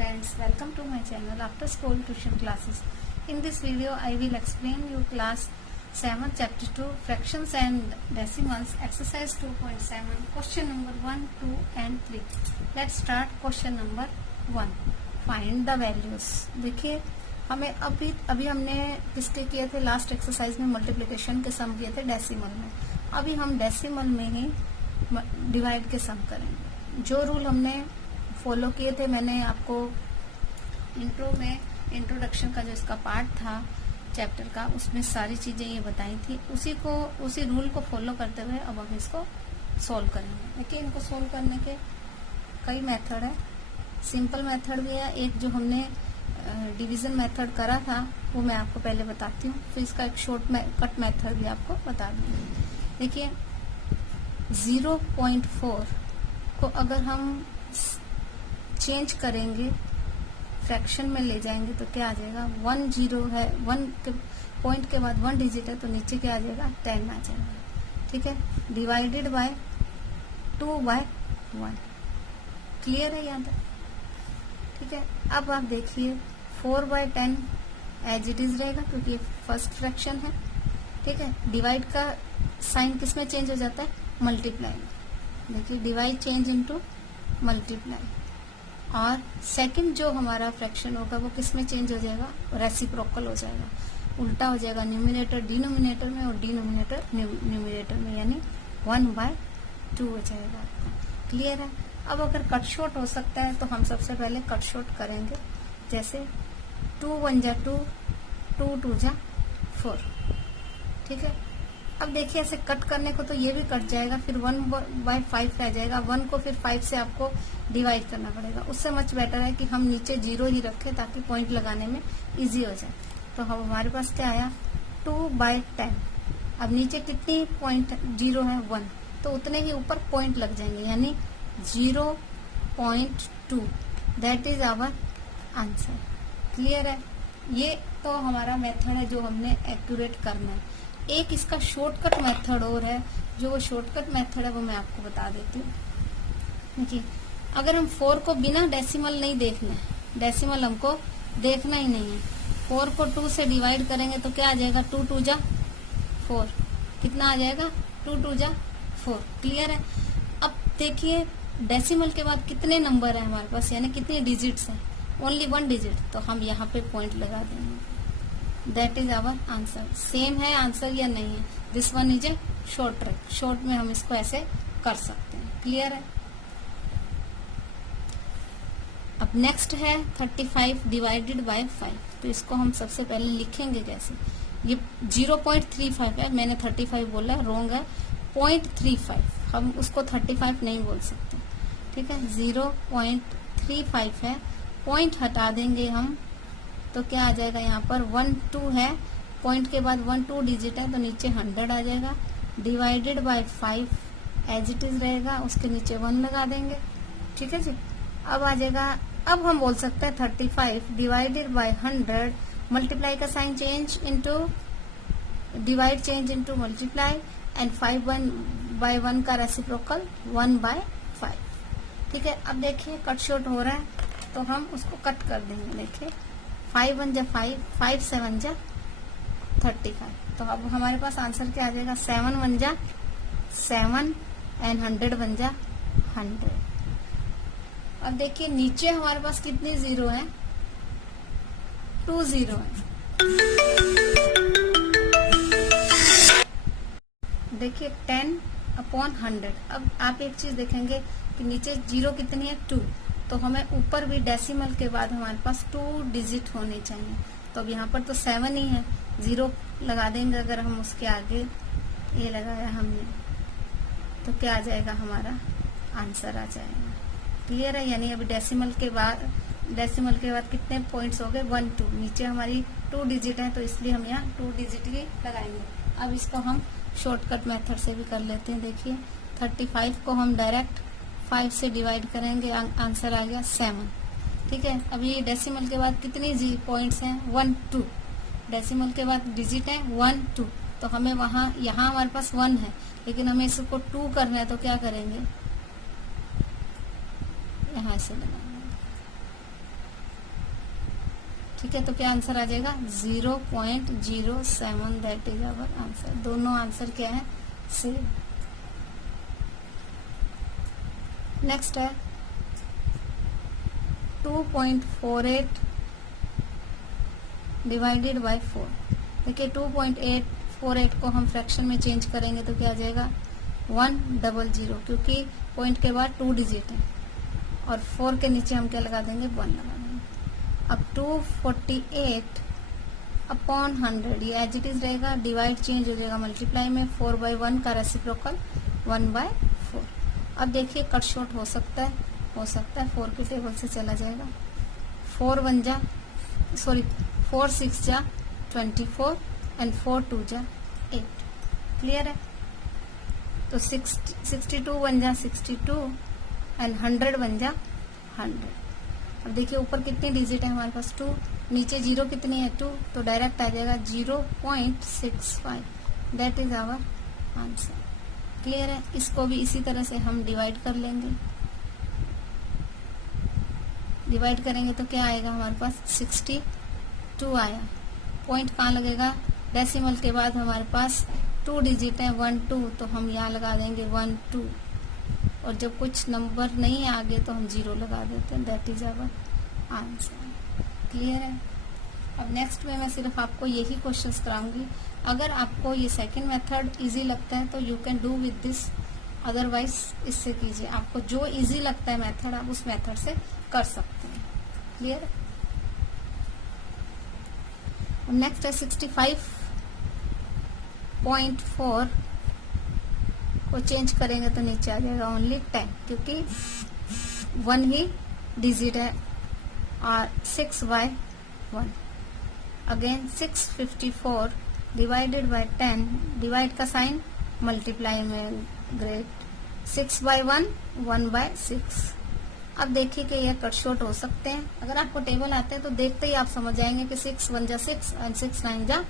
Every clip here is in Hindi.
friends, welcome to my channel After School Tuition Classes. In this video I will explain you class 7 chapter 2 fractions and decimals exercise 2.7 question number 1, 2 and 3. Let's start question number 1. Find the values. देखिए हमें अभी हमने किसके किए थे, लास्ट एक्सरसाइज में मल्टीप्लिकेशन के सम किए थे डेसिमल में. अभी हम डेसिमल में ही डिवाइड के सम करेंगे. जो रूल हमने फॉलो किए थे, मैंने आपको इंट्रो में इंट्रोडक्शन का जो इसका पार्ट था चैप्टर का, उसमें सारी चीजें ये बताई थी. उसी रूल को फॉलो करते हुए अब हम इसको सॉल्व करेंगे. देखिए इनको सॉल्व करने के कई मेथड है. सिंपल मेथड भी है, एक जो हमने डिवीजन मेथड करा था वो मैं आपको पहले बताती हूँ, फिर इसका एक शॉर्ट कट मेथड भी आपको बता दूंगी. देखिए 0.4 को अगर हम चेंज करेंगे, फ्रैक्शन में ले जाएंगे तो क्या आ जाएगा, 1 0 है, 1 के पॉइंट के बाद 1 डिजिट है तो नीचे क्या आ जाएगा, 10 आ जाएगा. ठीक है, डिवाइडेड बाय 2/1. क्लियर है यहाँ तक? ठीक है, अब आप देखिए 4/10 एज इट इज रहेगा क्योंकि ये फर्स्ट फ्रैक्शन है. ठीक है, डिवाइड का साइन किस में चेंज हो जाता है, मल्टीप्लाई में. देखिए डिवाइड चेंज इनटू मल्टीप्लाई. और सेकंड जो हमारा फ्रैक्शन होगा वो किस में चेंज हो जाएगा, रेसिप्रोकल हो जाएगा, उल्टा हो जाएगा. न्यूमिनेटर डिनोमिनेटर में और डिनोमिनेटर न्यूमिनेटर में, यानी 1/2 हो जाएगा आपका. क्लियर है? अब अगर कट शॉर्ट हो सकता है तो हम सबसे पहले कट शॉर्ट करेंगे. जैसे 2 1 जा 2, 2 2 जा 4. ठीक है, अब देखिए ऐसे कट करने को तो ये भी कट जाएगा, फिर 1/5 आ जाएगा. 1 को फिर 5 से आपको डिवाइड करना पड़ेगा. उससे मच बेटर है कि हम नीचे 0 ही रखें ताकि पॉइंट लगाने में इजी हो जाए. तो हम हमारे पास क्या आया, 2/10. अब नीचे कितनी पॉइंट 0 है, 1, तो उतने ही ऊपर पॉइंट लग जाएंगे, यानी 0.2. That is our answer. Clear है? ये तो हमारा मेथड है जो हमने एक्यूरेट करना है. एक इसका शॉर्टकट मेथड और है, जो वो शॉर्टकट मेथड है वो मैं आपको बता देती हूँ. देखिए अगर हम 4 को बिना डेसिमल नहीं देखना है, डेसिमल हमको देखना ही नहीं है, 4 को 2 से डिवाइड करेंगे तो क्या आ जाएगा, 2 2 जा 4. कितना आ जाएगा, 2 2 जा 4. क्लियर है? अब देखिए डेसिमल के बाद कितने नंबर है हमारे पास, यानी कितने डिजिट्स हैं, ओनली 1 डिजिट, तो हम यहाँ पे पॉइंट लगा देंगे. That is our answer. Same है आंसर या नहीं है, this one is a short trick. Short में हम इसको ऐसे कर सकते हैं. क्लियर है? अब नेक्स्ट है 35 डिवाइडेड बाय 5. तो इसको हम सबसे पहले लिखेंगे कैसे. ये 0.35 है, मैंने 35 बोला, रॉन्ग है, 0.35. हम उसको 35 नहीं बोल सकते. ठीक है, 0.35 है. पॉइंट हटा देंगे हम तो क्या आ जाएगा, यहाँ पर 1 2 है, पॉइंट के बाद 1 2 डिजिट है तो नीचे 100 आ जाएगा. Divided by 5 as it is रहेगा, उसके नीचे 1 लगा देंगे. ठीक है जी. अब आ जाएगा, अब हम बोल सकते हैं 35 डिवाइडेड बाय 100. मल्टीप्लाई का sign change into divide, change into multiply, and 5/1 का रेसिप्रोकल 1/5. ठीक है, अब देखिए कट शॉर्ट हो रहा है तो हम उसको कट कर देंगे. देखिए 5 1 जा 5, 5 7 जा 35. तो अब हमारे पास आंसर क्या आ जाएगा, 7 1 जा 7 एंड 100 1 जा 100. अब देखिए नीचे हमारे पास कितनी 0 है, 2 0 है. देखिए 10/100. अब आप एक चीज देखेंगे कि नीचे 0 कितनी है, 2, तो हमें ऊपर भी डेसिमल के बाद हमारे पास 2 डिजिट होने चाहिए. तो अब यहाँ पर तो 7 ही है, 0 लगा देंगे अगर हम उसके आगे, ये लगाया हमने, तो क्या आ जाएगा, हमारा आंसर आ जाएगा. क्लियर है? यानी अभी डेसिमल के बाद कितने पॉइंट्स हो गए, 1 2. नीचे हमारी 2 डिजिट है तो इसलिए हम यहाँ 2 डिजिट ही लगाएंगे. अब इसको हम शॉर्टकट मेथड से भी कर लेते हैं. देखिए 35 को हम डायरेक्ट 5 से डिवाइड करेंगे, आंसर आ गया 7. ठीक है, अभी डेसिमल के बाद कितनी पॉइंट्स हैं, 1 2. डेसिमल के बाद डिजिट है 1 2, तो हमें यहाँ हमारे पास 1 है, लेकिन हमें इसको 2 करना है तो क्या करेंगे, यहाँ से लगाएंगे. ठीक है, तो क्या आंसर आ जाएगा 0.07, दैट इज आवर आंसर। दोनों आंसर क्या है, सेम। नेक्स्ट है 2.48 डिवाइडेड बाय 4। देखिए 2.848 को हम फ्रैक्शन में चेंज करेंगे तो क्या आ जाएगा 100, क्योंकि पॉइंट के बाद 2 डिजिट है और 4 के नीचे हम क्या लगा देंगे, 1 लगा देंगे। अब 248 अपॉन 100, ये एज इट इज रहेगा, डिवाइड चेंज हो जाएगा मल्टीप्लाई में, 4/1 का रेसिप्रोकल 1/4। अब देखिए कट शॉर्ट हो सकता है 4 के टेबल से चला जाएगा, 4 6 जा 24 एंड 4 2 जा 8। क्लियर है, तो 62 बन जा 62 एंड 100 बन जा 100। अब देखिए ऊपर कितनी डिजिट है हमारे पास 2, नीचे 0 कितनी है 2, तो डायरेक्ट आ जाएगा 0.65, that is our answer. Clear है, इसको भी इसी तरह से हम डिवाइड कर लेंगे। डिवाइड करेंगे तो क्या आएगा हमारे पास 62 आया। पॉइंट कहाँ लगेगा, डेसिमल के बाद हमारे पास 2 डिजिट है 1 2, तो हम यहाँ लगा देंगे 1 2, और जब कुछ नंबर नहीं है आगे तो हम 0 लगा देते हैं, that is our answer. Clear है। अब नेक्स्ट में मैं सिर्फ आपको यही क्वेश्चंस कराऊंगी। अगर आपको ये सेकंड मेथड इजी लगता है तो you can do with this, otherwise इससे कीजिए। आपको जो इजी लगता है मेथड आप उस मेथड से कर सकते हैं। क्लियर। नेक्स्ट है 65.4 को चेंज करेंगे तो नीचे आ जाएगा ओनली 10, क्योंकि 1 ही डिजिट है और 6/1। अगेन 654 डिवाइडेड बाय 10, डिवाइड का साइन मल्टीप्लाई में, ग्रेट, 6/1 1/6। अब देखिए कि ये कट शॉर्ट हो सकते हैं। अगर आपको टेबल आते हैं तो देखते ही आप समझ जाएंगे कि 6 1 जा 6 एंड 6 9 जा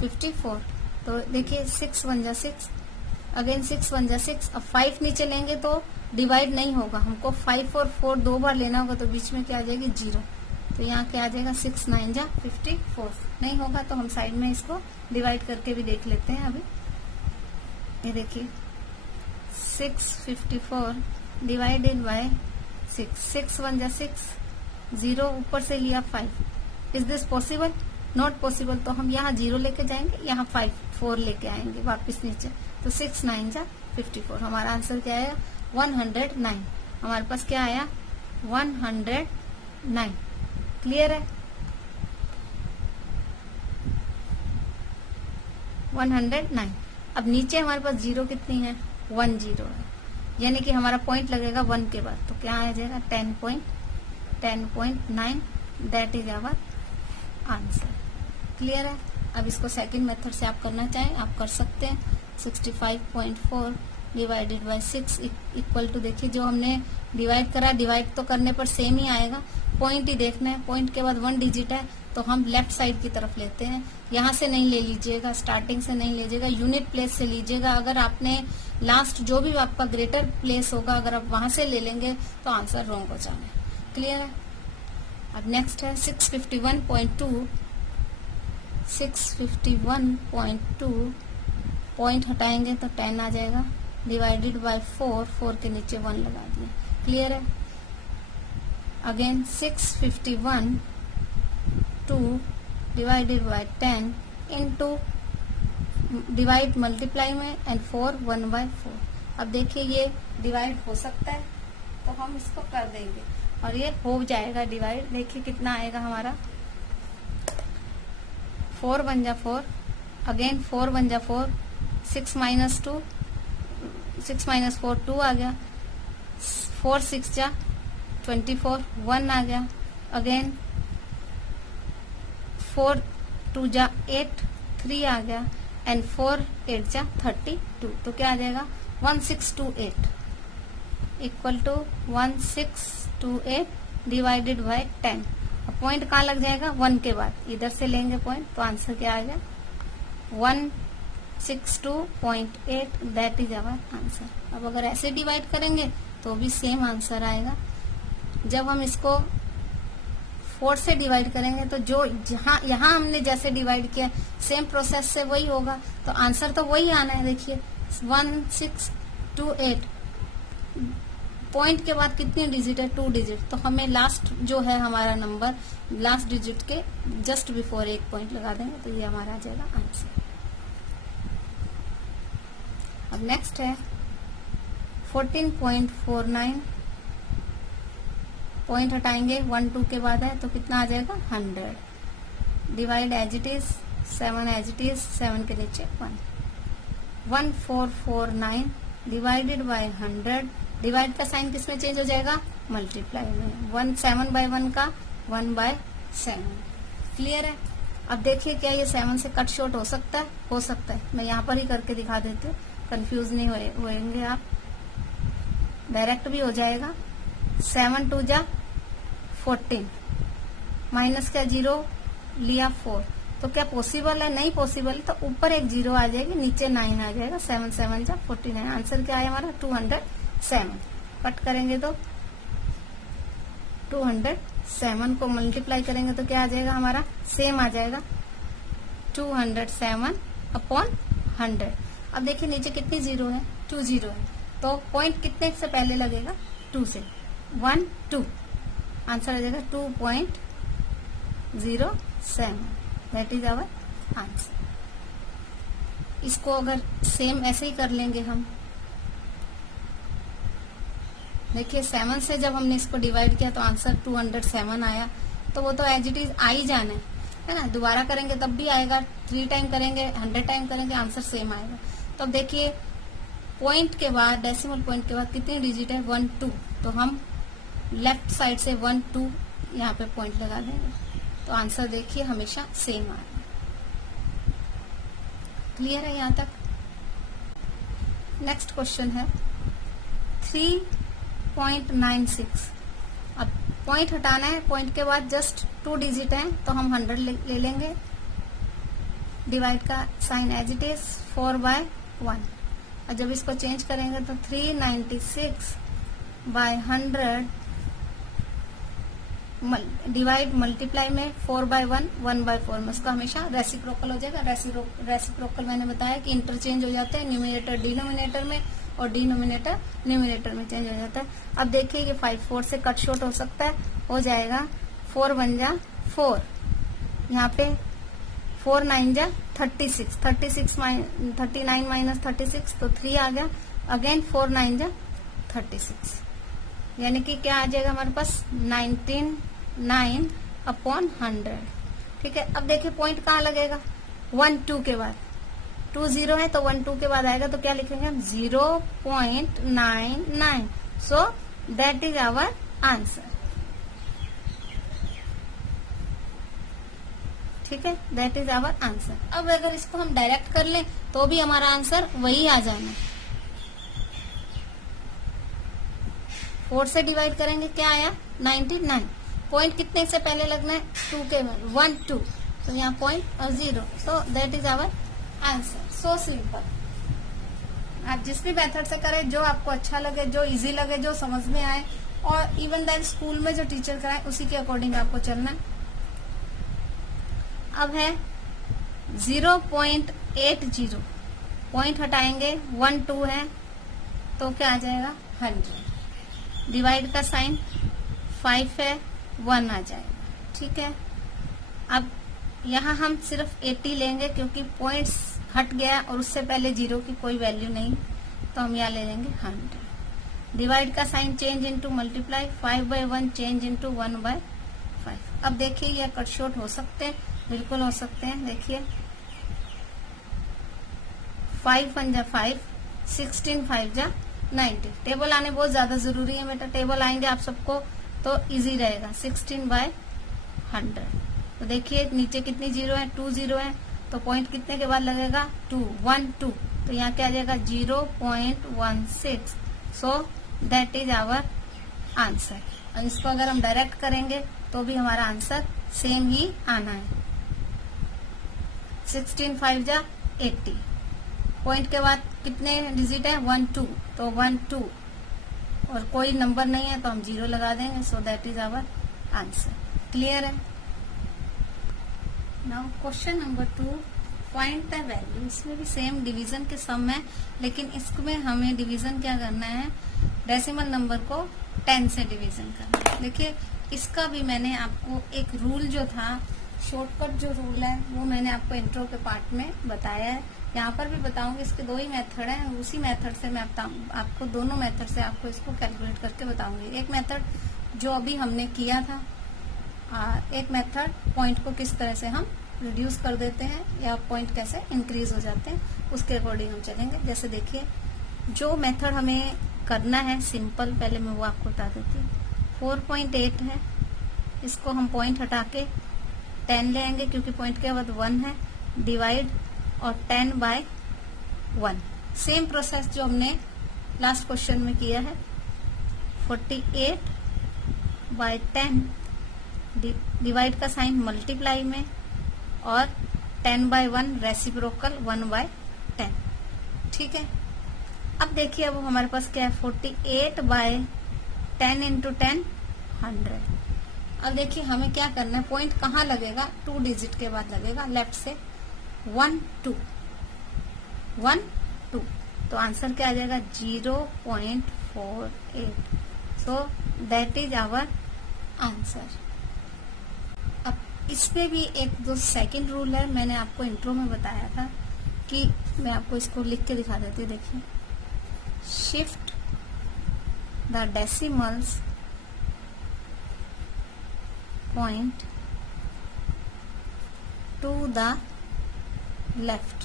54। तो देखिए 6 1 जा 6, अगेन 6 1 जा 6। अब 5 नीचे लेंगे तो डिवाइड नहीं होगा, हमको 5 और 4 2 बार लेना होगा, तो बीच में क्या आ जाएगी 0। तो यहाँ क्या आ जाएगा 6 9 जा 54। नहीं होगा तो हम साइड में इसको डिवाइड करके भी देख लेते हैं। अभी ये देखिए 654 डिवाइडेड बाय 6, 6 1 जा 6, 0 ऊपर से लिया 5। Is this possible? Not possible. तो हम यहाँ 0 लेके जाएंगे, यहाँ 5 4 लेके आएंगे वापस नीचे, तो 6 9 जा 54। हमारा आंसर क्या आया 109। हमारे पास क्या आया 109। क्लियर है, 109। अब नीचे हमारे पास 0 कितनी है 1 0 है, यानी कि हमारा पॉइंट लगेगा 1 के बाद, तो क्या आ जाएगा 10.9, that is our answer. Clear है। अब इसको सेकंड मेथड से आप करना चाहें आप कर सकते हैं। 65.4 डिवाइडेड बाय 6 इक्वल टू, देखिए जो हमने डिवाइड करा, डिवाइड तो करने पर सेम ही आएगा, पॉइंट ही देखना है। पॉइंट के बाद 1 डिजिट है तो हम लेफ्ट साइड की तरफ लेते हैं, यहाँ से नहीं ले लीजिएगा, स्टार्टिंग से नहीं लीजिएगा, यूनिट प्लेस से लीजिएगा। अगर आपने लास्ट जो भी आपका ग्रेटर प्लेस होगा अगर आप वहां से ले लेंगे तो आंसर रॉन्ग हो जाना है। क्लियर है। अब नेक्स्ट है 651.2। 651.2 पॉइंट हटाएंगे तो 10 आ जाएगा, डिवाइडेड बाय 4, 4 के नीचे 1 लगा दिया। क्लियर है। Again 651.2 divided by 10 into, divide multiply में एंड 4 1/4। अब देखिए ये डिवाइड हो सकता है तो हम इसको कर देंगे और ये हो जाएगा डिवाइड। देखिए कितना आएगा हमारा 4 1 जा 4, अगेन 4 1 जा 4, 6 minus 2, 6 minus 4 2 आ गया, 4 6 जा 24, 1 आ गया, अगेन 4 2 जा 8, 3 आ गया, एंड 4 8 जा 32। तो क्या आ जाएगा 1628 इक्वल टू 1628 डिवाइडेड बाय 10। अब पॉइंट कहाँ लग जाएगा 1 के बाद, इधर से लेंगे पॉइंट, तो आंसर क्या आ गया 162.8, दैट इज आवर आंसर। अब अगर ऐसे डिवाइड करेंगे तो भी सेम आंसर आएगा। जब हम इसको 4 से डिवाइड करेंगे तो जो जहां यहाँ हमने जैसे डिवाइड किया सेम प्रोसेस से वही होगा, तो आंसर तो वही आना है। देखिए 1628, पॉइंट के बाद कितनी डिजिट है, 2 डिजिट, तो हमें लास्ट जो है हमारा नंबर लास्ट डिजिट के जस्ट बिफोर एक पॉइंट लगा देंगे तो ये हमारा आ जाएगा आंसर। अब नेक्स्ट है 14.49, पॉइंट हटाएंगे 1 2 के बाद है तो कितना आ जाएगा 100, divide as it is 7 as it is, 7 के नीचे 1, 1449 डिवाइडेड बाय 100, डिवाइड का साइन किसमें चेंज हो जाएगा, मल्टीप्लाई में, 1 7 बाय 1 का 1 बाय 7। क्लियर है। अब देखिए क्या ये 7 से कट शॉर्ट हो सकता है, हो सकता है, मैं यहाँ पर ही करके दिखा देती हूँ, कंफ्यूज नहीं होएंगे आप, डायरेक्ट भी हो जाएगा। 7 2 जा 14, माइनस का 0 लिया 4, तो क्या पॉसिबल है, नहीं पॉसिबल है, तो ऊपर एक 0 आ जाएगी, नीचे 9 आ जाएगा, 7 7 जा 49, आंसर क्या है हमारा 207। कट करेंगे तो 207 को मल्टीप्लाई करेंगे तो क्या आ जाएगा हमारा, सेम आ जाएगा 207 अपॉन 100। अब देखिए नीचे कितनी 0 है, 2 0 है, तो पॉइंट कितने से पहले लगेगा, 2 से, 1 2, आंसर आ जाएगा 2.07, दैट इज आवर आंसर। इसको अगर सेम ऐसे ही कर लेंगे हम, देखिए 7 से जब हमने इसको डिवाइड किया तो आंसर 207 आया, तो वो तो एज इट इज आ ही जाना है ना, दोबारा करेंगे तब भी आएगा, 3 टाइम करेंगे 100 टाइम करेंगे आंसर सेम आएगा। तो अब देखिए पॉइंट के बाद, डेसिमल पॉइंट के बाद कितनी डिजिट है, 1 2, तो हम लेफ्ट साइड से 1 2 यहाँ पे पॉइंट लगा देंगे, तो आंसर देखिए हमेशा सेम आएगा। क्लियर है यहाँ तक। नेक्स्ट क्वेश्चन है 3.96, अब पॉइंट हटाना है, पॉइंट के बाद जस्ट 2 डिजिट है तो हम 100 ले लेंगे, डिवाइड का sign as it is 4 by 1, और जब इसको चेंज करेंगे तो 396 बाय 100 डिवाइड मल्टीप्लाई में 4 बाय 1 1 बाय 4 में, उसका हमेशा रेसिप्रोकल हो जाएगा। रेसिप्रोकल मैंने बताया कि इंटरचेंज हो जाते हैं, न्यूमिनेटर डिनोमिनेटर में और डिनोमिनेटर न्यूमिनेटर में चेंज हो जाता है। अब देखिए कि 5 4 से कट शॉर्ट हो सकता है, हो जाएगा 4 1 जा 4, यहाँ पे 4 9 जा 36, 39 माइनस 36 तो 3 आ गया, अगेन 4 9 जा 36, यानी कि क्या आ जाएगा हमारे पास 99 अपॉन 100। ठीक है। अब देखिए पॉइंट कहाँ लगेगा, 1 2 के बाद, 2 0 है तो 1 2 के बाद आएगा तो क्या लिखेंगे हम 0.99, so that is our answer. ठीक है, दैट इज आवर आंसर। अब अगर इसको हम डायरेक्ट कर लें तो भी हमारा आंसर वही आ जाना। 4 से डिवाइड करेंगे क्या आया 99, पॉइंट कितने से पहले लगना है 2 के बाद, 1 2, तो यहाँ पॉइंट और 0, so that is our answer. So simple. आप जिस भी मेथड से करें, जो आपको अच्छा लगे, जो इजी लगे, जो समझ में आए, और इवन देन स्कूल में जो टीचर कराए उसी के अकॉर्डिंग आपको चलना है। अब है 0.80, पॉइंट हटाएंगे 1 2 है तो क्या आ जाएगा 100, डिवाइड का साइन 5 है 1 आ जाएगा। ठीक है। अब यहाँ हम सिर्फ 80 लेंगे क्योंकि पॉइंट्स हट गया और उससे पहले 0 की कोई वैल्यू नहीं, तो हम यहाँ ले लेंगे 100, डिवाइड का sign change into multiply, 5 by 1 change into 1 by 5। अब देखिए ये कट शॉर्ट हो सकते हैं, बिल्कुल हो सकते हैं। देखिए 5 1 जा 5, 16 5 जा 90, टेबल आने बहुत ज्यादा जरूरी है बेटा, टेबल आएंगे आप सबको तो इजी रहेगा। 16 बाय 100, तो देखिए नीचे कितनी 0 है, 2 0 है, तो पॉइंट कितने के बाद लगेगा 2 1 2, तो यहाँ क्या आ जाएगा 0.16, so that is our answer. और इसको अगर हम डायरेक्ट करेंगे तो भी हमारा आंसर सेम ही आना है। 16 5 जा 80, पॉइंट के बाद कितने डिजिट है 1 2, तो 1 2 और कोई नंबर नहीं है तो हम 0 लगा देंगे, so that is our answer. Clear है। Now question number 2, find the value. इसमें भी सेम डिवीजन के सम है, लेकिन इसमें हमें डिवीजन क्या करना है, डेसिमल नंबर को 10 से डिवीजन करना है। देखिए इसका भी मैंने आपको एक रूल जो था, शॉर्टकट जो रूल है वो मैंने आपको इंट्रो के पार्ट में बताया है, यहाँ पर भी बताऊंगी। इसके 2 ही मेथड हैं, उसी मेथड से मैं आपको दोनों मेथड से आपको इसको कैलकुलेट करके बताऊंगी। एक मेथड जो अभी हमने किया था, एक मेथड पॉइंट को किस तरह से हम रिड्यूस कर देते हैं या पॉइंट कैसे इंक्रीज हो जाते हैं, उसके अकॉर्डिंग हम चलेंगे। जैसे देखिए जो मेथड हमें करना है सिंपल, पहले मैं वो आपको बता देती हूँ। 4.8 है, इसको हम पॉइंट हटा के 10 ले आएंगे क्योंकि पॉइंट के बाद 1 है, डिवाइड और 10 बाय 1। सेम प्रोसेस जो हमने लास्ट क्वेश्चन में किया है। 48 बाय 10, डिवाइड का साइन मल्टीप्लाई में, और 10 बाय 1 रेसिप्रोकल 1 बाय 10। ठीक है, अब देखिए अब हमारे पास क्या है, 48 बाय 10 इंटू 10 100। अब देखिए हमें क्या करना है, पॉइंट कहाँ लगेगा, 2 डिजिट के बाद लगेगा, लेफ्ट से 1 2 1 2, तो आंसर क्या आ जाएगा 0.48। So that is our answer. अब इसमें भी एक दो सेकंड रूल है, मैंने आपको इंट्रो में बताया था कि मैं आपको इसको लिख के दिखा देती हूँ। देखिए, shift the decimals point to the left,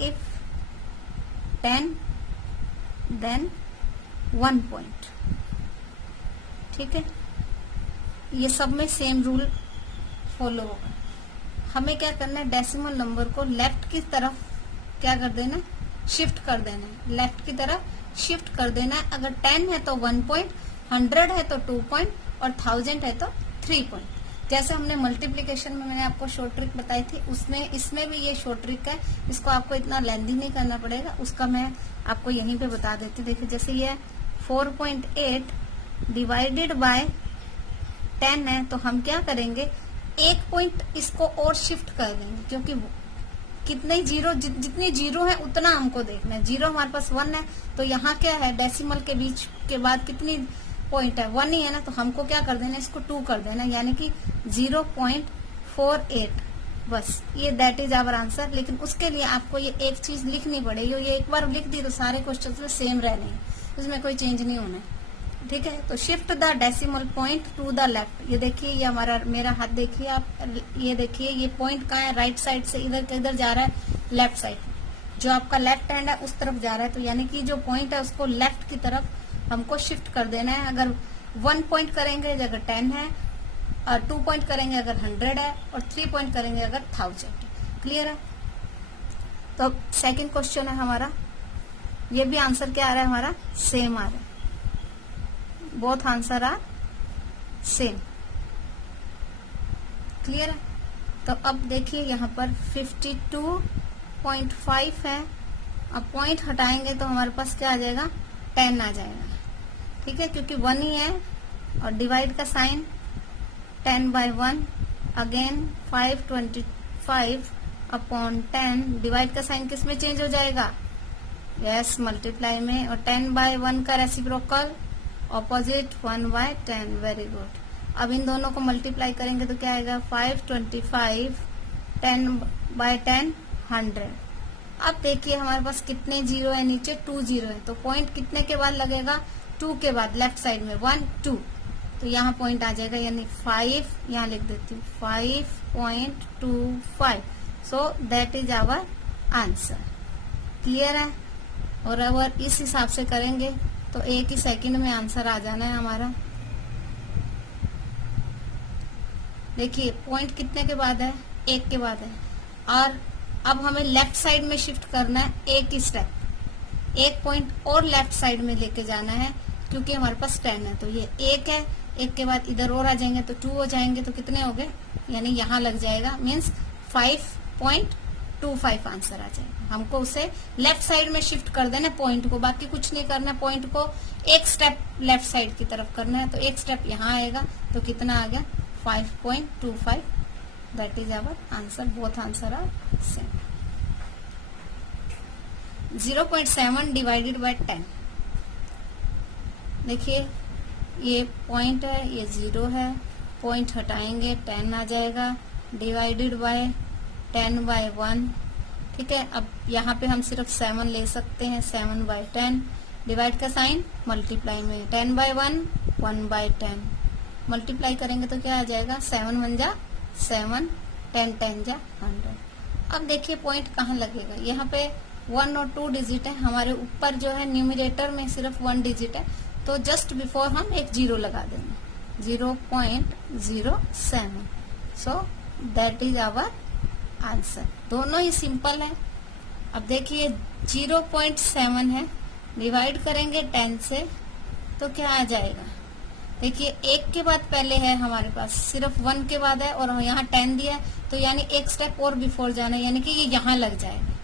if 10 then 1 point। ठीक है, ये सब में सेम रूल फॉलो होगा। हमें क्या करना है, डेसिमल नंबर को लेफ्ट की तरफ क्या कर देना है, शिफ्ट कर देना है, लेफ्ट की तरफ शिफ्ट कर देना है। अगर 10 है तो 1 पॉइंट, 100 है तो 2 पॉइंट, और 1000 है तो 3 पॉइंट। जैसे हमने मल्टीप्लिकेशन में मैंने आपको शॉर्ट ट्रिक बताई थी, उसमें इसमें भी ये शॉर्ट ट्रिक है, इसको आपको इतना लेंथी नहीं करना पड़ेगा, उसका मैं आपको यहीं पे बता देती हूँ। देखिए जैसे ये 4.8 डिवाइडेड बाय 10 है, तो हम क्या करेंगे, 1 पॉइंट इसको और शिफ्ट कर देंगे, क्योंकि कितने जीरो, जितनी जीरो है उतना हमको देखना है। जीरो हमारे पास 1 है, तो यहाँ क्या है, डेसिमल के बीच के बाद कितनी पॉइंट है, 1 ही है ना, तो हमको क्या कर देना है, इसको 2 कर देना, यानी कि 0.48। बस ये दैट इज आवर आंसर। लेकिन उसके लिए आपको ये एक चीज लिखनी पड़ेगी, ये एक बार लिख दी तो सारे क्वेश्चन में सेम रहने हैं, उसमें कोई चेंज नहीं होना है। ठीक है, तो shift the decimal point to the left. ये देखिए, ये मेरा हाथ देखिए आप, ये देखिए ये पॉइंट कहाँ है, राइट साइड से इधर जा रहा है, लेफ्ट साइड। जो आपका लेफ्ट हैंड है उस तरफ जा रहा है, तो यानी कि जो पॉइंट है उसको लेफ्ट की तरफ हमको शिफ्ट कर देना है। अगर 1 पॉइंट करेंगे अगर 10 है, और 2 पॉइंट करेंगे अगर 100 है, और 3 पॉइंट करेंगे अगर 1000। क्लियर है। तो सेकेंड क्वेश्चन है हमारा, ये भी आंसर क्या आ रहा है हमारा, सेम आ रहा है, both answer are same. Clear है। तो अब देखिए यहाँ पर 52.5 है, अब पॉइंट हटाएंगे तो हमारे पास क्या आ जाएगा, 10 आ जाएगा। ठीक है, क्योंकि 1 ही है, और डिवाइड का sign 10 by 1, again 525 upon 10, divide का साइन किस में चेंज हो जाएगा, यस मल्टीप्लाई में, और 10 बाय 1 का reciprocal opposite 1 by 10। Very good. अब इन दोनों को मल्टीप्लाई करेंगे तो क्या आएगा, 525, 10 बाय 10 100। अब देखिए हमारे पास कितने जीरो है, नीचे 2 जीरो है, तो पॉइंट कितने के बाद लगेगा, 2 के बाद, लेफ्ट साइड में 1 2, तो यहाँ पॉइंट आ जाएगा, यानी 5, यहाँ लिख देती हूँ 5.25। So that is our answer. Clear है। और अगर इस हिसाब से करेंगे तो एक ही सेकंड में आंसर आ जाना है हमारा। देखिए पॉइंट कितने के बाद है, 1 के बाद है, और अब हमें लेफ्ट साइड में शिफ्ट करना है, एक ही स्टेप, 1 पॉइंट और लेफ्ट साइड में लेके जाना है, क्योंकि हमारे पास 10 है, तो ये 1 है, 1 के बाद इधर और आ जाएंगे तो 2 हो जाएंगे, तो कितने हो गए, यानी यहाँ लग जाएगा, मीन्स 5 25 आंसर आ जाएगा। हमको उसे लेफ्ट साइड में शिफ्ट कर देना पॉइंट को, बाकी कुछ नहीं करना, पॉइंट को एक स्टेप लेफ्ट साइड की तरफ करना है। तो एक स्टेप यहाँ आएगा तो कितना आ गया 5.25, that is our answer. Both answer are same. 0.7 divided by 10, देखिए ये पॉइंट है, ये 0 है, पॉइंट हटाएंगे 10 आ जाएगा, डिवाइडेड बाय 10/1। ठीक है, अब यहाँ पे हम सिर्फ 7 ले सकते हैं, 7/10, डिवाइड का साइन मल्टीप्लाई में, 10/1 1/10, मल्टीप्लाई करेंगे तो क्या आ जाएगा 7 1 जा 7, 10 10 जा 100। अब देखिए पॉइंट कहाँ लगेगा, यहाँ पे 1 और 2 डिजिट है, हमारे ऊपर जो है न्यूमरेटर में सिर्फ 1 डिजिट है, तो जस्ट बिफोर हम एक 0 लगा देंगे, 0.07। So that is our answer. दोनों ही सिंपल है। अब देखिए 0.7 है, डिवाइड करेंगे 10 से तो क्या आ जाएगा, देखिए एक के बाद पहले है हमारे पास, सिर्फ 1 के बाद है और यहाँ 10 दिया है, तो यानी एक स्टेप और बिफोर जाना है, यानी कि ये यहाँ लग जाएगा,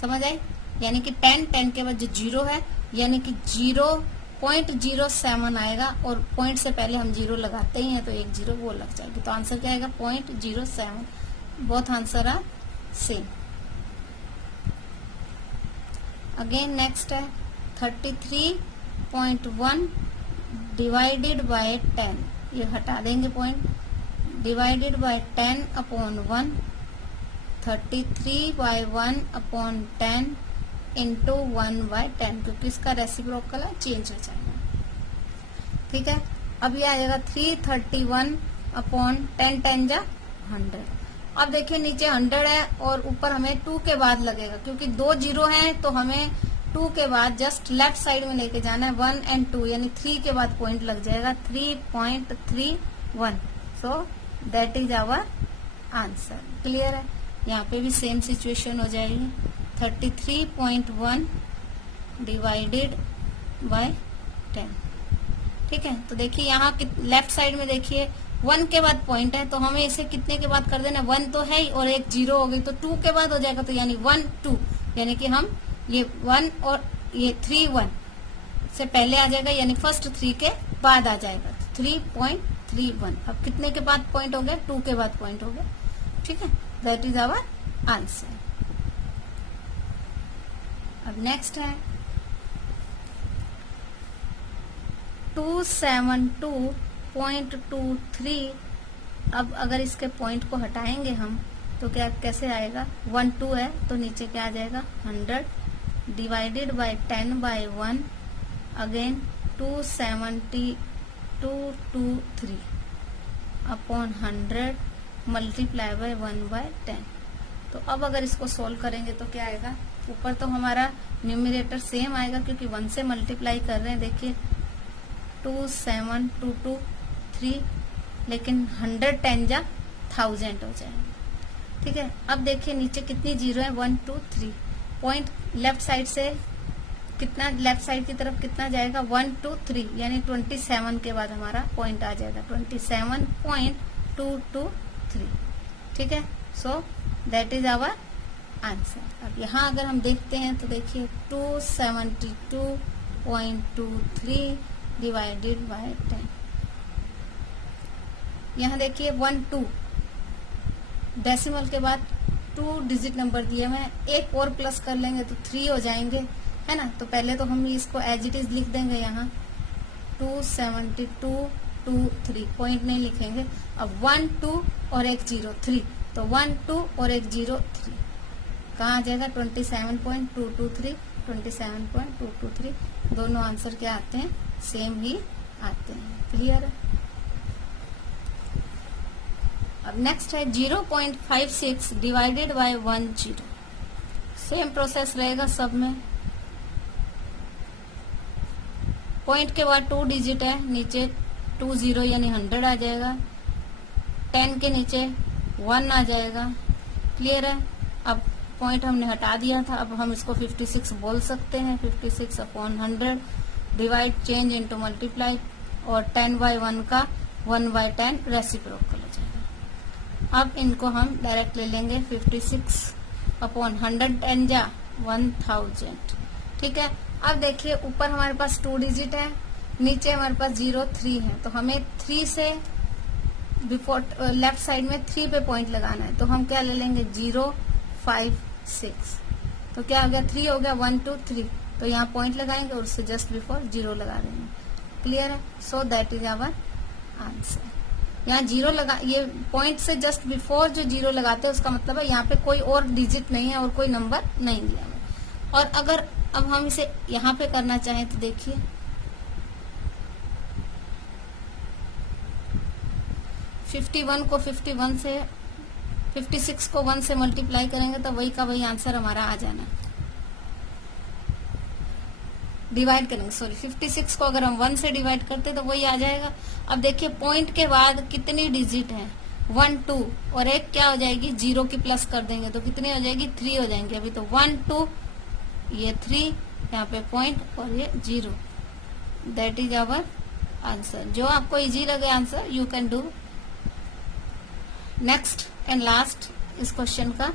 समझ आए, यानी कि 10 के बाद जो 0 है यानी कि 0.07 आएगा, और पॉइंट से पहले हम 0 लगाते ही हैं तो एक 0 वो लग जाएगी, तो आंसर क्या आएगा 0.07। Both answer are same. Again next है 33.1 डिवाइडेड बाय 10, ये हटा देंगे पॉइंट, डिवाइडेड बाय 10/1, 33/1/10 इंटू 1/10, क्योंकि इसका रेसिप्रोकल है, चेंज हो जाएगा। ठीक है, अब ये आएगा 331/10, 10 जा 100। अब देखिए नीचे 100 है और ऊपर हमें 2 के बाद लगेगा, क्योंकि 2 0 हैं तो हमें 2 के बाद जस्ट लेफ्ट साइड में लेके जाना है, 1 और 2 यानी 3 के बाद पॉइंट लग जाएगा, 3.31। So that is our answer. Clear है, यहाँ पे भी सेम सिचुएशन हो जाएगी, 33.1 डिवाइडेड बाय 10। ठीक है, तो देखिए यहाँ लेफ्ट साइड में देखिए 1 के बाद पॉइंट है, तो हमें इसे कितने के बाद कर देना, 1 तो है ही और एक 0 हो गई, तो 2 के बाद हो जाएगा, तो यानी 1 2, यानी कि हम ये 1 और ये 3 1 से पहले आ जाएगा, यानी फर्स्ट 3 के बाद आ जाएगा, 3.31। अब कितने के बाद पॉइंट हो गया, 2 के बाद पॉइंट हो गया। ठीक है, दैट इज आवर आंसर। अब नेक्स्ट है 272.23। अब अगर इसके पॉइंट को हटाएंगे हम तो क्या कैसे आएगा, 1 2 है तो नीचे क्या आ जाएगा 100, divided by 10/1, again 272.23 upon 100 multiply by 1/10। तो अब अगर इसको सोल्व करेंगे तो क्या आएगा, ऊपर तो हमारा न्यूमरेटर सेम आएगा क्योंकि 1 से मल्टीप्लाई कर रहे हैं, देखिए 27223, लेकिन 100 10 जा 1000 हो जाएगा। ठीक है, अब देखिए नीचे कितनी 0 है, 1 2 3, पॉइंट लेफ्ट साइड से कितना, लेफ्ट साइड की तरफ कितना जाएगा 1 2 3, यानी 27 के बाद हमारा पॉइंट आ जाएगा 27.223। ठीक है, so that is our answer. अब यहाँ अगर हम देखते हैं तो देखिए 272.23 डिवाइडेड बाय 10, यहाँ देखिए 1 2 डेसिमल के बाद 2 डिजिट नंबर दिए हुए हैं, एक और प्लस कर लेंगे तो 3 हो जाएंगे, है ना। तो पहले तो हम इसको एज इट इज लिख देंगे, यहाँ 272.23, पॉइंट नहीं लिखेंगे। अब 1 2 और एक 0 3, तो 1 2 और एक 0 3, कहाँ आ जाएगा 27.223, 27.223। दोनों आंसर क्या आते हैं, सेम ही आते हैं। क्लियर है। अब नेक्स्ट है 0.56 डिवाइडेड बाय 10। सेम प्रोसेस रहेगा सब में, पॉइंट के बाद 2 डिजिट है, नीचे 20 यानी 100 आ जाएगा, 10 के नीचे 1 आ जाएगा। क्लियर है। अब पॉइंट हमने हटा दिया था, अब हम इसको 56 बोल सकते हैं, 56 upon 100 divide change into multiply, और 10/1 का 1/10 रेसिप्रोकल हो जाएगा। अब इनको हम डायरेक्ट ले लेंगे, 56 अपॉन 100 10 जा 1000। ठीक है, अब देखिए ऊपर हमारे पास 2 डिजिट है, नीचे हमारे पास 0 3 है, तो हमें 3 से बिफोर लेफ्ट साइड में 3 पे पॉइंट लगाना है, तो हम क्या ले लेंगे 0 5 6। तो क्या हो गया 3 हो गया 1 2 3, तो यहाँ पॉइंट लगाएंगे और उससे जस्ट बिफोर 0 लगा देंगे। क्लियर है? So that is our answer. यहाँ 0 लगा, ये पॉइंट से जस्ट बिफोर जो 0 लगाते हैं उसका मतलब है यहाँ पे कोई और डिजिट नहीं है और कोई नंबर नहीं दिया है। और अगर अब हम इसे यहाँ पे करना चाहें तो देखिए 51 को 51 से 56 को 1 से मल्टीप्लाई करेंगे तो वही का वही आंसर हमारा आ जाना। डिवाइड करेंगे, सॉरी 56 को अगर हम 1 से डिवाइड करते तो वही आ जाएगा। अब देखिए पॉइंट के बाद कितनी डिजिट है 1 2 और एक क्या हो जाएगी 0 की प्लस कर देंगे तो कितनी हो जाएगी 3 हो जाएंगे। अभी तो 1 2 ये 3 यहाँ पे पॉइंट और ये 0। That is our answer. जो आपको इजी लगे answer you can do. Next and last इस क्वेश्चन का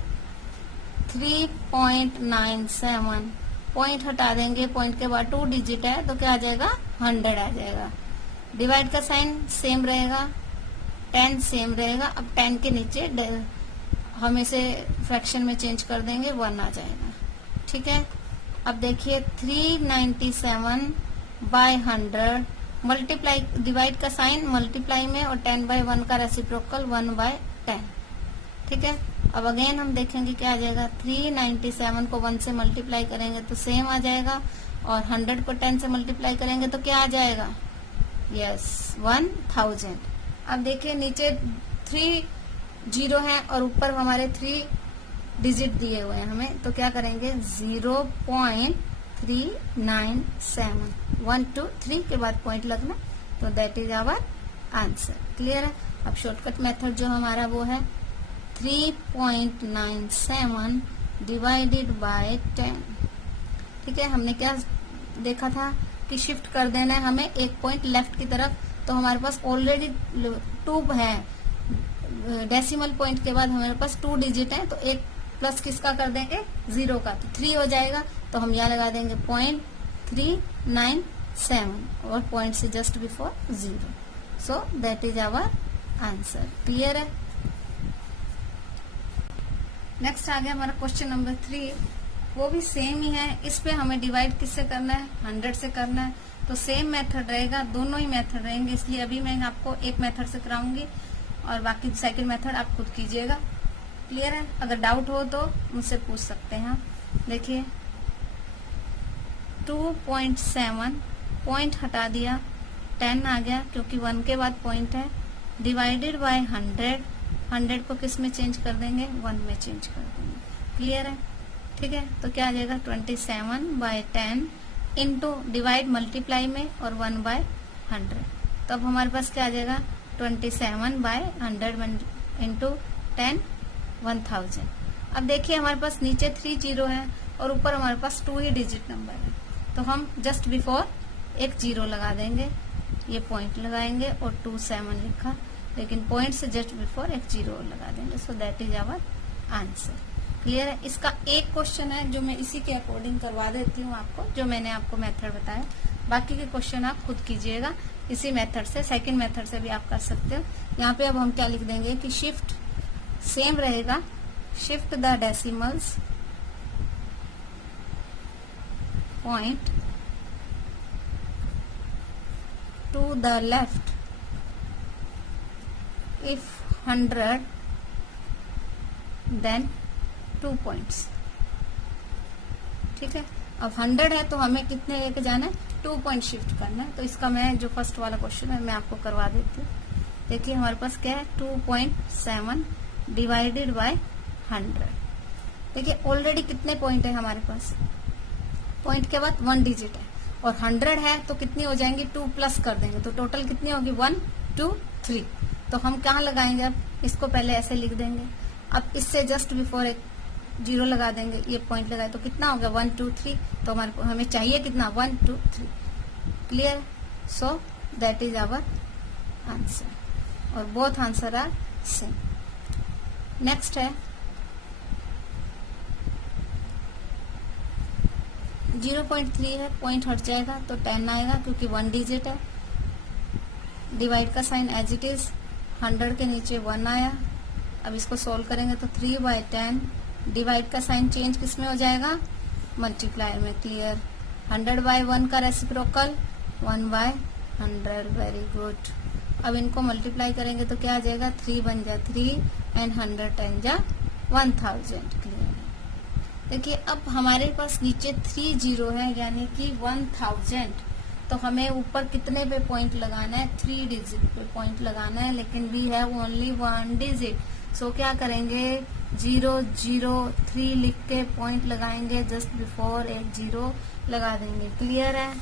3.97 पॉइंट हटा देंगे, पॉइंट के बाद 2 डिजिट है तो क्या आ जाएगा 100 आ जाएगा। डिवाइड का साइन सेम रहेगा, 10 सेम रहेगा। अब 10 के नीचे हम इसे फ्रैक्शन में चेंज कर देंगे 1 आ जाएगा। ठीक है, अब देखिए 397 बाय 100 मल्टीप्लाई, डिवाइड का साइन मल्टीप्लाई में और 10 बाय 1 का रेसिप्रोकल 1 बाय 10। ठीक है, अब अगेन हम देखेंगे क्या आ जाएगा 397 को 1 से मल्टीप्लाई करेंगे तो सेम आ जाएगा और 100 को 10 से मल्टीप्लाई करेंगे तो क्या आ जाएगा यस 1000। अब देखिए नीचे 3 0 है और ऊपर हमारे 3 डिजिट दिए हुए हैं हमें, तो क्या करेंगे 0.397 1 2 3 के बाद पॉइंट लगना, तो that is our answer. Clear है? अब शॉर्टकट मेथड जो हमारा वो है 3.97 डिवाइडेड बाय 10। ठीक है, हमने क्या देखा था कि शिफ्ट कर देना है हमें एक पॉइंट लेफ्ट की तरफ, तो हमारे पास ऑलरेडी 2 है, डेसिमल पॉइंट के बाद हमारे पास 2 डिजिट है, तो एक प्लस किसका कर देंगे 0 का, तो 3 हो जाएगा। तो हम यहाँ लगा देंगे 0.397 और पॉइंट से just before 0। So that is our answer. Clear है? नेक्स्ट आ गया हमारा क्वेश्चन नंबर 3, वो भी सेम ही है। इस पे हमें डिवाइड किससे करना है 100 से करना है, तो सेम मेथड रहेगा, दोनों ही मेथड रहेंगे, इसलिए अभी मैं आपको एक मेथड से कराऊंगी और बाकी सेकंड मेथड आप खुद कीजिएगा। क्लियर है? अगर डाउट हो तो मुझसे पूछ सकते हैं। देखिए 2.7 पॉइंट हटा दिया, 10 आ गया क्योंकि 1 के बाद पॉइंट है, डिवाइडेड बाय 100 100 को किस में चेंज कर देंगे 1 में चेंज कर देंगे। क्लियर है? ठीक है, तो क्या आ जाएगा 27 बाय 10 इंटू डिवाइड मल्टीप्लाई में और 1 बाय 100। तो अब हमारे पास क्या आ जाएगा 27 बाय 100 इंटू 10 1000। अब देखिए हमारे पास नीचे 3 0 है और ऊपर हमारे पास 2 ही डिजिट नंबर है, तो हम जस्ट बिफोर एक 0 लगा देंगे, ये पॉइंट लगाएंगे और 27 लिखा, लेकिन पॉइंट से जस्ट बिफोर एक 0 लगा देंगे। So that is our answer. Clear है? इसका एक क्वेश्चन है जो मैं इसी के अकॉर्डिंग करवा देती हूँ आपको, जो मैंने आपको मेथड बताया। बाकी के क्वेश्चन आप खुद कीजिएगा इसी मेथड से, सेकंड मेथड से भी आप कर सकते हो। यहाँ पे अब हम क्या लिख देंगे कि शिफ्ट सेम रहेगा, shift the decimals point to the left if 100 then 2 points. ठीक है, अब 100 है तो हमें कितने लेके जाना है 2 पॉइंट शिफ्ट करना है। तो इसका मैं जो फर्स्ट वाला क्वेश्चन है मैं आपको करवा देती हूँ। देखिए हमारे पास क्या है 2.7 डिवाइडेड बाय 100। देखिए ऑलरेडी कितने पॉइंट है हमारे पास, पॉइंट के बाद 1 डिजिट है और 100 है तो कितनी हो जाएंगी 2 प्लस कर देंगे तो टोटल कितनी होगी 1 2 3। तो हम कहाँ लगाएंगे, अब इसको पहले ऐसे लिख देंगे, अब इससे जस्ट बिफोर एक 0 लगा देंगे, ये पॉइंट लगाए तो कितना हो गया 1 2 3। तो हमें चाहिए कितना 1 2 3। Clear? So that is our answer और both answer are same. Next है 0.3 है, पॉइंट हट जाएगा तो 10 आएगा क्योंकि 1 डिजिट है। डिवाइड का साइन एज इट इज, 100 के नीचे 1 आया। अब इसको सोल्व करेंगे तो 3/10। डिवाइड का साइन चेंज किस में हो जाएगा, मल्टीप्लायर में। क्लियर। 100/1 का रेसिप्रोकल 1/100। Very good. अब इनको मल्टीप्लाई करेंगे तो क्या आ जाएगा, 3 बन जा 3 एंड 100 10 जा 1000। क्लियर है। देखिए अब हमारे पास नीचे 3 जीरो है यानी कि 1000, तो हमें ऊपर कितने पे पॉइंट लगाना है, 3 डिजिट पे पॉइंट लगाना है, लेकिन वी हैव ओनली 1 डिजिट। सो क्या करेंगे, 003 लिख के पॉइंट लगाएंगे, जस्ट बिफोर एक 0 लगा देंगे। क्लियर है।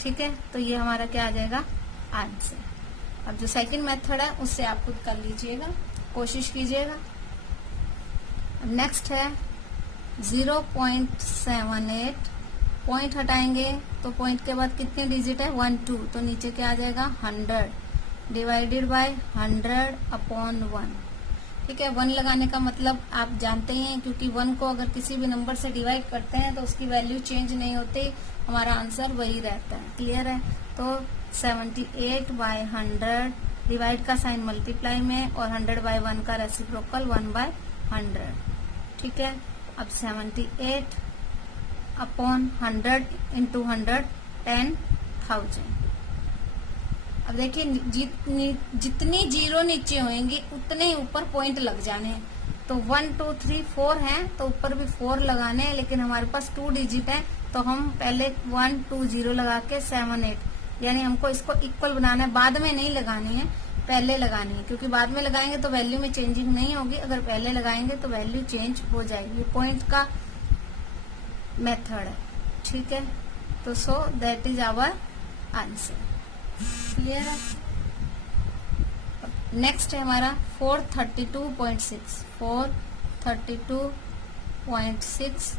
ठीक है, तो ये हमारा क्या आ जाएगा, आंसर। अब जो सेकंड मेथड है उससे आप खुद कर लीजिएगा, कोशिश कीजिएगा। अब नेक्स्ट है 0.78। पॉइंट हटाएंगे तो पॉइंट के बाद कितने डिजिट है, 1 2, तो नीचे क्या आ जाएगा 100 डिवाइडेड बाय 100/1। ठीक है, 1 लगाने का मतलब आप जानते ही हैं, क्योंकि 1 को अगर किसी भी नंबर से डिवाइड करते हैं तो उसकी वैल्यू चेंज नहीं होती, हमारा आंसर वही रहता है। क्लियर है। तो 78/100, डिवाइड का साइन मल्टीप्लाई में और 100/1 का रेसिप्रोकल 1/100। ठीक है। अब 78/100 इंटू 100 10,000। अब देखिए जितनी जीरो नीचे होंगी उतने ही ऊपर पॉइंट लग जाने हैं। तो 1 2 3 4 है तो ऊपर भी 4 लगाने हैं, लेकिन हमारे पास 2 डिजिट है तो हम पहले 1 2 0 लगा के 7 8, यानी हमको इसको इक्वल बनाना है। बाद में नहीं लगानी है, पहले लगानी है, क्योंकि बाद में लगाएंगे तो वैल्यू में चेंजिंग नहीं होगी, अगर पहले लगाएंगे तो वैल्यू चेंज हो जाएगी। पॉइंट का मेथड है। ठीक है, तो so that is our answer. Clear है। नेक्स्ट है हमारा 432.6। 432.6।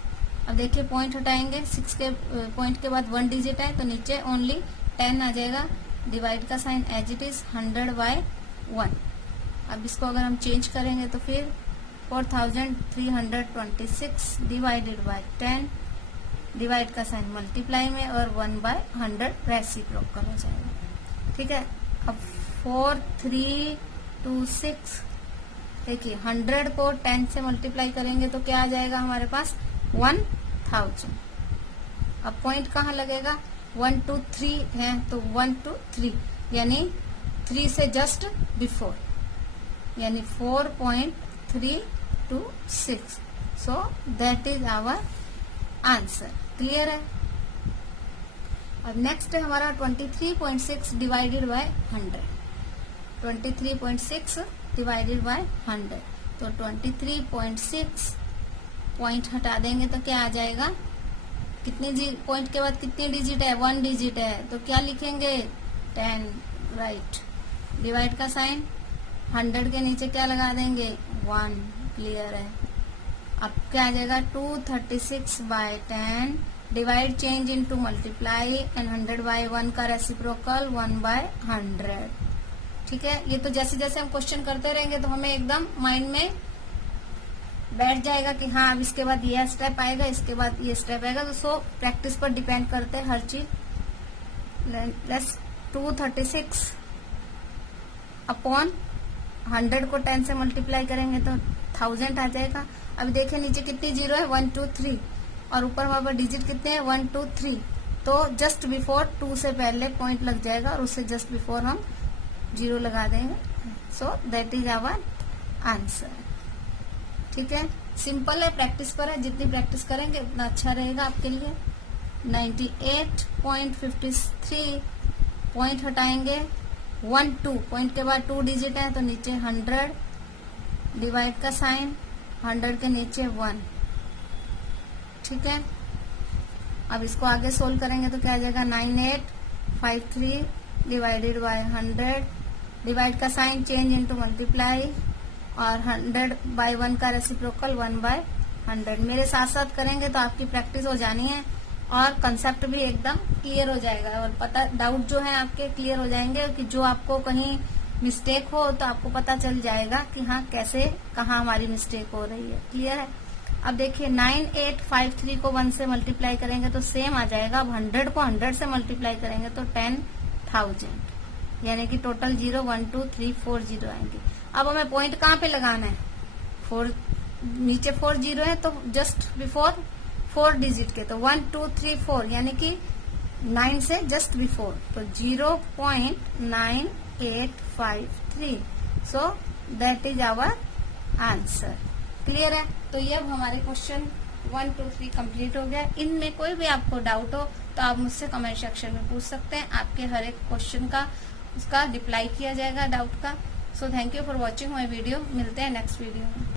अब देखिए पॉइंट हटाएंगे, 6 के पॉइंट के बाद 1 डिजिट है तो नीचे ओनली 10 आ जाएगा। डिवाइड का साइन एज इट इज 100/1। अब इसको अगर हम चेंज करेंगे तो फिर 4326 डिवाइडेड बाय 10, डिवाइड का साइन मल्टीप्लाई में और 1/100 रेसिप्रोकल हो जाएगा। ठीक है। अब 4326, देखिए 100 को 10 से मल्टीप्लाई करेंगे तो क्या आ जाएगा हमारे पास 1000। अब पॉइंट कहाँ लगेगा, 1 2 3 है तो 1 2 3 यानी 3 से जस्ट बिफोर, यानी 4.326। So that is our answer. Clear है। अब नेक्स्ट है हमारा 23.6 डिवाइडेड बाय 100। 23.6 डिवाइडेड बाय 100, तो 23.6 पॉइंट हटा देंगे तो क्या आ जाएगा, कितने पॉइंट के बाद कितनी डिजिट है, 1 डिजिट है, तो क्या लिखेंगे 10। राइट। डिवाइड का साइन 100 के नीचे क्या लगा देंगे 1। क्लियर है। अब क्या आ जाएगा 236/10, divide change into multiply and 100/1 का रेसिप्रोकल 1/100। ठीक है। ये तो जैसे जैसे हम क्वेश्चन करते रहेंगे तो हमें एकदम माइंड में बैठ जाएगा कि हाँ अब इसके बाद ये स्टेप आएगा, इसके बाद ये स्टेप आएगा। तो सो प्रैक्टिस पर डिपेंड करते हैं हर चीज। 236/100 को 10 से मल्टीप्लाई करेंगे तो 1000 आ जाएगा। अब देखिए नीचे कितनी जीरो है, 1 2 3, और ऊपर वहां पर डिजिट कितने हैं 1 2 3, तो जस्ट बिफोर 2 से पहले पॉइंट लग जाएगा और उससे जस्ट बिफोर हम 0 लगा देंगे। So that is our answer. ठीक है, सिंपल है, प्रैक्टिस पर है, जितनी प्रैक्टिस करेंगे उतना अच्छा रहेगा आपके लिए। 98.53 पॉइंट हटाएंगे, 1 2 पॉइंट के बाद 2 डिजिट है तो नीचे 100, डिवाइड का साइन 100 के नीचे 1। ठीक है। अब इसको आगे सोल्व करेंगे तो क्या आ जाएगा 9853 डिवाइडेड बाय 100, डिवाइड का साइन चेंज इनटू मल्टीप्लाई और 100/1 का रेसिप्रोकल 1/100। मेरे साथ साथ करेंगे तो आपकी प्रैक्टिस हो जानी है और कंसेप्ट भी एकदम क्लियर हो जाएगा और पता डाउट जो है आपके क्लियर हो जाएंगे कि जो आपको कहीं मिस्टेक हो तो आपको पता चल जाएगा कि हाँ कैसे कहाँ हमारी मिस्टेक हो रही है। क्लियर है। अब देखिए 9853 को 1 से मल्टीप्लाई करेंगे तो सेम आ जाएगा। अब 100 को 100 से मल्टीप्लाई करेंगे तो 10,000, यानी कि टोटल 0 1 2 3 4 0 आएंगे। अब हमें पॉइंट कहाँ पे लगाना है, 4 नीचे 4 0 है तो जस्ट बिफोर 4 डिजिट के, तो 1 2 3 4 यानी कि 9 से जस्ट बिफोर, तो 0.9853। So that is our answer. Clear है। तो ये अब हमारे क्वेश्चन 1 2 3 कंप्लीट हो गया। इनमें कोई भी आपको डाउट हो तो आप मुझसे कमेंट सेक्शन में पूछ सकते हैं। आपके हर एक क्वेश्चन का उसका रिप्लाई किया जाएगा डाउट का। So thank you for watching my video. मिलते हैं नेक्स्ट वीडियो में।